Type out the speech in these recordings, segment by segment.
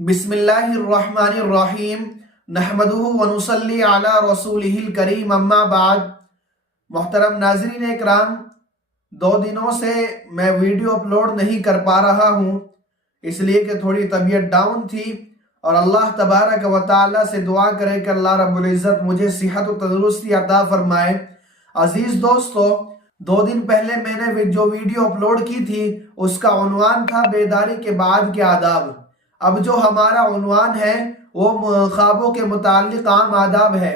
بسم اللہ الرحمن الرحیم نحمدہ ونصلی علی رسولہ الکریم اما بعد۔ محترم ناظرین اکرام، 2 دنوں سے میں ویڈیو اپلوڈ نہیں کر پا رہا ہوں، اس لیے کہ تھوڑی طبیعت ڈاؤن تھی، اور اللہ تبارک و تعالی سے دعا کرے کہ اللہ رب العزت مجھے صحت و تندرستی عطا فرمائے۔ عزیز دوستو، 2 دن پہلے میں نے جو ویڈیو اپلوڈ کی تھی اس کا عنوان تھا بیداری کے بعد کے آداب۔ اب جو ہمارا عنوان ہے وہ خوابوں کے متعلق عام آداب ہے۔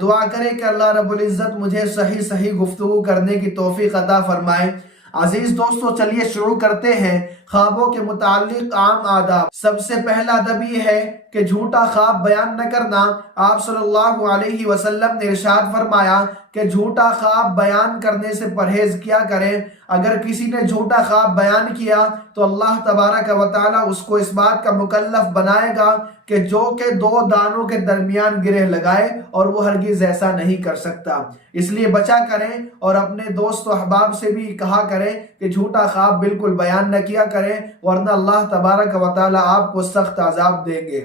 دعا کرے کہ اللہ رب العزت مجھے صحیح گفتگو کرنے کی توفیق عطا فرمائے۔ عزیز دوستو، چلیے شروع کرتے ہیں خوابوں کے متعلق عام آداب۔ سب سے پہلا ادب یہ ہے کہ جھوٹا خواب بیان نہ کرنا۔ آپ صلی اللہ علیہ وسلم نے ارشاد فرمایا کہ جھوٹا خواب بیان کرنے سے پرہیز کیا کریں۔ اگر کسی نے جھوٹا خواب بیان کیا تو اللہ تبارک و تعالی اس کو اس بات کا مکلف بنائے گا کہ جو کہ 2 دانوں کے درمیان گرہ لگائے، اور وہ ہرگز ایسا نہیں کر سکتا۔ اس لیے بچا کریں، اور اپنے دوست و احباب سے بھی کہا کریں کہ جھوٹا خواب بالکل بیان نہ کیا کریں، ورنہ اللہ تبارک و تعالی آپ کو سخت عذاب دیں گے۔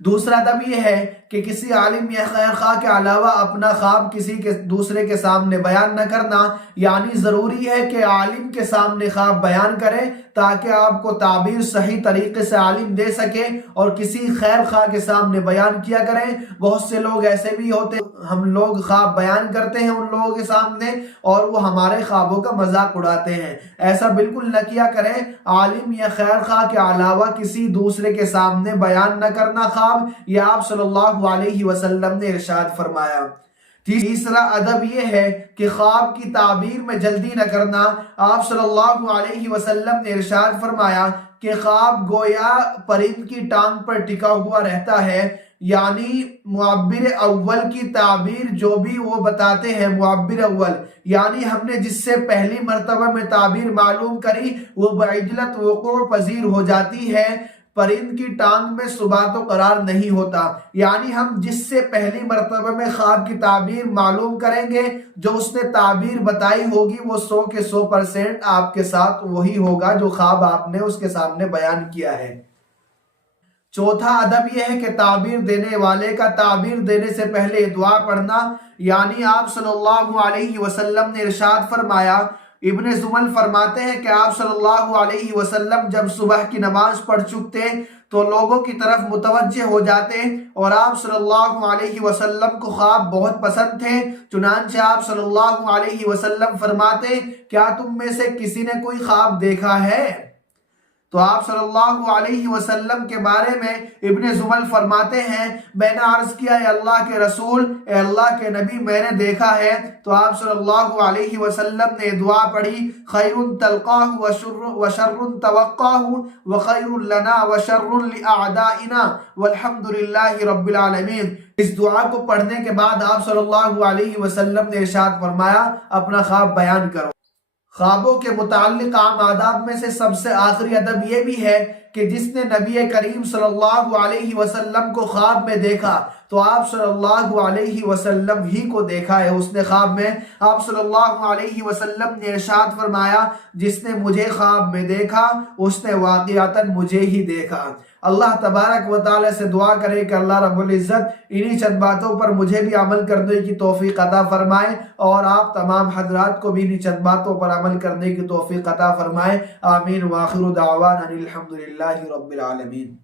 دوسرا ادب یہ ہے کہ کسی عالم یا خیر خواہ کے علاوہ اپنا خواب کسی دوسرے کے سامنے بیان نہ کرنا، یعنی ضروری ہے کہ عالم کے سامنے خواب بیان کریں تاکہ آپ کو تعبیر صحیح طریقے سے عالم دے سکے، اور کسی خیر خواہ کے سامنے بیان کیا کریں۔ بہت سے لوگ ایسے بھی ہوتے ہیں، ہم لوگ خواب بیان کرتے ہیں ان لوگوں کے سامنے اور وہ ہمارے خوابوں کا مذاق اڑاتے ہیں۔ ایسا بالکل نہ کیا کریں۔ عالم یا خیر خواہ کے علاوہ کسی دوسرے کے سامنے بیان نہ کرنا خواب، یہ آپ صلی اللہ علیہ وسلم نے ارشاد فرمایا۔ تیسرا ادب یہ ہے کہ خواب کی تعبیر میں جلدی نہ کرنا۔ آپ صلی اللہ علیہ وسلم نے ارشاد فرمایا کہ خواب گویا پرند کی ٹانگ پر ٹکا ہوا رہتا ہے، یعنی معبر اول کی تعبیر جو بھی وہ بتاتے ہیں، معبر اول یعنی ہم نے جس سے پہلی مرتبہ میں تعبیر معلوم کری وہ بعجلت وقوع پذیر ہو جاتی ہے۔ پرند کی ٹانگ میں ثبات و قرار نہیں ہوتا، یعنی ہم جس سے پہلی مرتبہ میں خواب کی تعبیر معلوم کریں گے، جو اس نے تعبیر بتائی ہوگی، وہ 100 کے 100% آپ کے ساتھ وہی ہوگا جو خواب آپ نے اس کے سامنے بیان کیا ہے۔ چوتھا ادب یہ ہے کہ تعبیر دینے والے کا تعبیر دینے سے پہلے دعا پڑھنا، یعنی آپ صلی اللہ علیہ وسلم نے ارشاد فرمایا، ابن زمل فرماتے ہیں کہ آپ صلی اللہ علیہ وسلم جب صبح کی نماز پڑھ چکتے تو لوگوں کی طرف متوجہ ہو جاتے، اور آپ صلی اللہ علیہ وسلم کو خواب بہت پسند تھے، چنانچہ آپ صلی اللہ علیہ وسلم فرماتے، کیا تم میں سے کسی نے کوئی خواب دیکھا ہے؟ تو آپ صلی اللہ علیہ وسلم کے بارے میں ابن زمل فرماتے ہیں، میں نے عرض کیا، اے اللہ کے رسول، اے اللہ کے نبی، میں نے دیکھا ہے۔ تو آپ صلی اللہ علیہ وسلم نے دعا پڑھی، خیر تلقاہ وشر توقاہ وخیر لنا وشر لأعدائنا والحمد للہ رب العالمین۔ اس دعا کو پڑھنے کے بعد آپ صلی اللہ علیہ وسلم نے ارشاد فرمایا، اپنا خواب بیان کرو۔ خوابوں کے متعلق عام آداب میں سے سب سے آخری ادب یہ بھی ہے کہ جس نے نبی کریم صلی اللہ علیہ وسلم کو خواب میں دیکھا تو آپ صلی اللہ علیہ وسلم ہی کو دیکھا ہے اس نے خواب میں۔ آپ صلی اللہ علیہ وسلم نے ارشاد فرمایا، جس نے مجھے خواب میں دیکھا اس نے واقعتاً مجھے ہی دیکھا۔ اللہ تبارک و تعالی سے دعا کرے کہ اللہ رب العزت انہی چند باتوں پر مجھے بھی عمل کرنے کی توفیق عطا فرمائے، اور آپ تمام حضرات کو بھی انہی چند باتوں پر عمل کرنے کی توفیق عطا فرمائے۔ آمین۔ وآخر دعوانا الحمدللہ رب العالمین۔